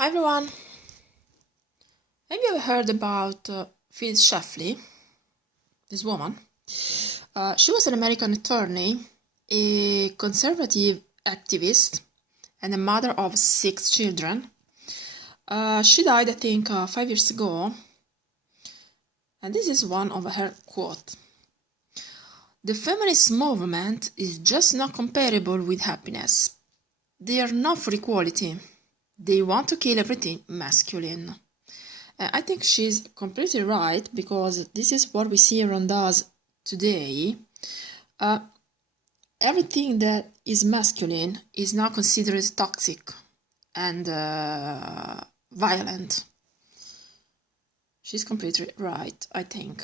Hi everyone! Have you ever heard about Phyllis Schlafly, this woman? She was an American attorney, a conservative activist, and a mother of 6 children. She died, I think, 5 years ago, and this is one of her quotes. "The feminist movement is just not comparable with happiness. They are not for equality. They want to kill everything masculine." I think she's completely right, because this is what we see around us today. Everything that is masculine is now considered toxic and violent. She's completely right, I think.